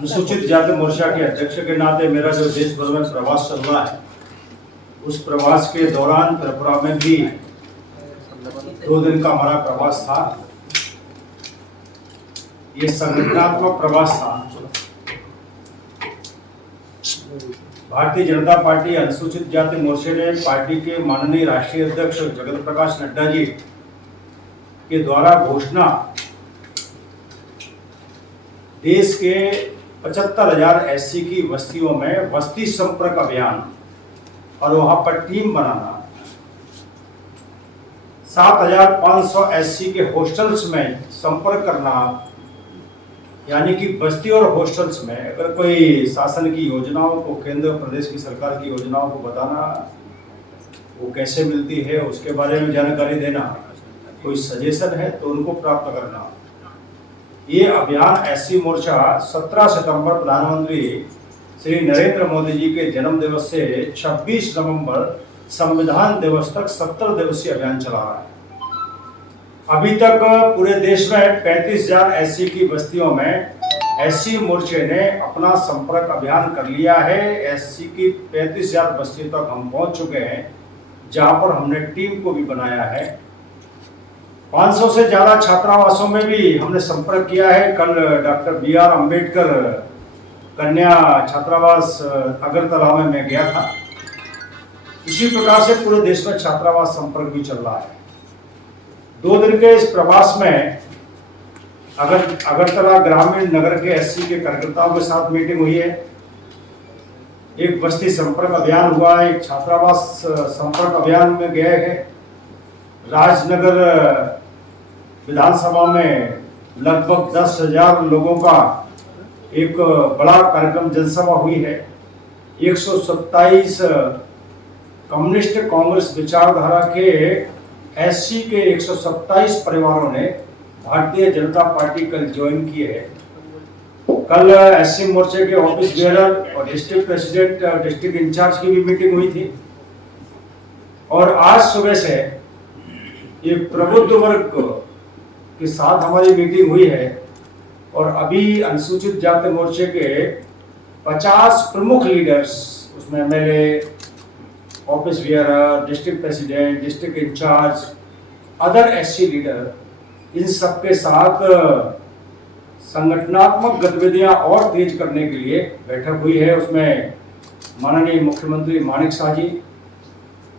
अनुसूचित जाति मोर्चा के अध्यक्ष के नाते मेरा जो देश भर में प्रवास चल रहा है, उस प्रवास के दौरान त्रिपुरा में भी 2 दिन का हमारा प्रवास था। ये संगठनात्मक प्रवास था। भारतीय जनता पार्टी अनुसूचित जाति मोर्चे ने पार्टी के माननीय राष्ट्रीय अध्यक्ष जगत प्रकाश नड्डा जी के द्वारा घोषणा देश के 75,000 एससी की बस्तियों में बस्ती संपर्क अभियान और वहां पर टीम बनाना, 7,500 एससी के हॉस्टल्स में संपर्क करना, यानी कि बस्ती और हॉस्टल्स में अगर कोई शासन की योजनाओं को, केंद्र प्रदेश की सरकार की योजनाओं को बताना, वो कैसे मिलती है उसके बारे में जानकारी देना, कोई सजेशन है तो उनको प्राप्त करना। ये अभियान एससी मोर्चा 17 सितंबर प्रधानमंत्री श्री नरेंद्र मोदी जी के जन्म दिवस से 26 नवंबर संविधान दिवस तक 70 दिवसीय अभियान चला रहा है। अभी तक पूरे देश में 35,000 एससी की बस्तियों में एससी मोर्चे ने अपना संपर्क अभियान कर लिया है। एससी की 35,000 बस्तियों तक हम पहुंच चुके हैं, जहां पर हमने टीम को भी बनाया है। 500 से ज्यादा छात्रावासों में भी हमने संपर्क किया है। कल डॉक्टर BR अम्बेडकर कन्या छात्रावास अगरतला में मैं गया था। इसी प्रकार से पूरे देश में छात्रावास संपर्क भी चल रहा है। 2 दिन के इस प्रवास में अगरतला ग्रामीण नगर के एससी के कार्यकर्ताओं के साथ मीटिंग हुई है, एक बस्ती संपर्क अभियान हुआ है, एक छात्रावास संपर्क अभियान में गए हैं। राजनगर विधानसभा में लगभग 10,000 लोगों का एक बड़ा कार्यक्रम जनसभा हुई है। 127 कम्युनिस्ट कांग्रेस विचारधारा के एससी के 127 परिवारों ने भारतीय जनता पार्टी कल ज्वाइन किए है। कल एससी मोर्चे के ऑफिस बेयरर और डिस्ट्रिक्ट प्रेसिडेंट, डिस्ट्रिक्ट इंचार्ज की भी मीटिंग हुई थी। और आज सुबह से ये प्रबुद्ध वर्ग के साथ हमारी मीटिंग हुई है और अभी अनुसूचित जाति मोर्चे के 50 प्रमुख लीडर्स, उसमें MLA, office bearer, district president, district incharge, other SC leader, इन सबके साथ संगठनात्मक गतिविधियां और तेज करने के लिए बैठक हुई है। उसमें माननीय मुख्यमंत्री मानिक शाह जी,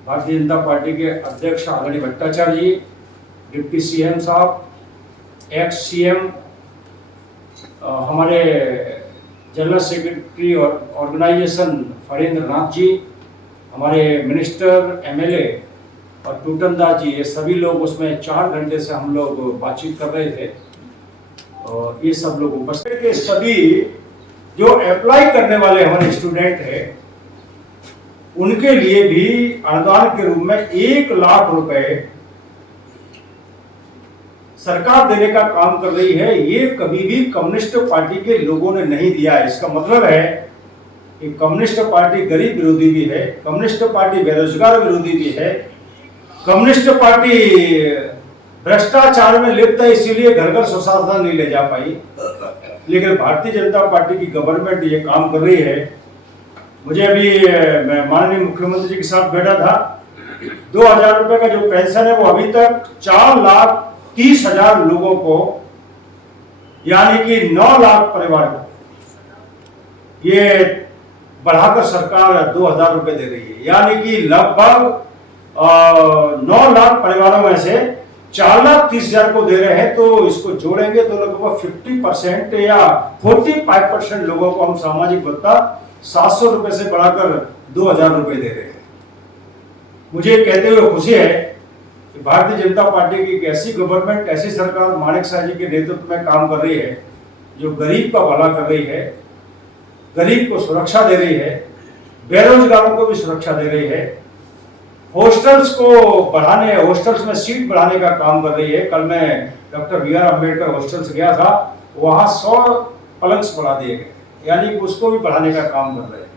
भारतीय जनता पार्टी के अध्यक्ष आदरणीय भट्टाचार्य जी, डिप्टी CM साहब, एक्स CM, हमारे जनरल सेक्रेटरी और ऑर्गेनाइजेशन फरेंद्र नाथ जी, हमारे मिनिस्टर, MLA और टूटन दास जी, ये सभी लोग उसमें 4 घंटे से हम लोग बातचीत कर रहे थे। और ये सब लोग उपस्थित के सभी जो अप्लाई करने वाले हमारे स्टूडेंट हैं, उनके लिए भी अनुदान के रूप में 1 लाख रुपए सरकार देने का काम कर रही है। ये कभी भी कम्युनिस्ट पार्टी के लोगों ने नहीं दिया है। इसका मतलब है कि कम्युनिस्ट पार्टी गरीब विरोधी भी है, कम्युनिस्ट पार्टी बेरोजगार विरोधी भी है, कम्युनिस्ट पार्टी भ्रष्टाचार में लिप्त है, इसीलिए घर घर सुशासन नहीं ले जा पाई। लेकिन भारतीय जनता पार्टी की गवर्नमेंट ये काम कर रही है। मुझे अभी मैं माननीय मुख्यमंत्री जी के साथ बैठा था। 2,000 रुपए का जो पेंशन है वो अभी तक 4,30,000 लोगों को, यानी कि 9 लाख परिवार को ये बढ़ाकर सरकार 2,000 रुपए दे रही है। यानी कि लगभग 9 लाख परिवारों में से 4,30,000 को दे रहे हैं। तो इसको जोड़ेंगे तो लगभग 50% या 45% लोगों को हम सामाजिक भत्ता 700 रुपए से बढ़ाकर 2,000 रुपए दे रहे हैं। मुझे कहते हुए खुशी है कि भारतीय जनता पार्टी की एक ऐसी गवर्नमेंट, ऐसी सरकार मानिक शाह जी के नेतृत्व में काम कर रही है, जो गरीब का भला कर रही है, गरीब को सुरक्षा दे रही है, बेरोजगारों को भी सुरक्षा दे रही है, हॉस्टल्स को बढ़ाने, हॉस्टल्स में सीट बढ़ाने का काम कर रही है। कल मैं डॉक्टर BR अम्बेडकर हॉस्टल्स गया था, वहां 100 पलंग्स बढ़ा दिए गए, यानी कि उसको भी बढ़ाने का काम कर रहे हैं।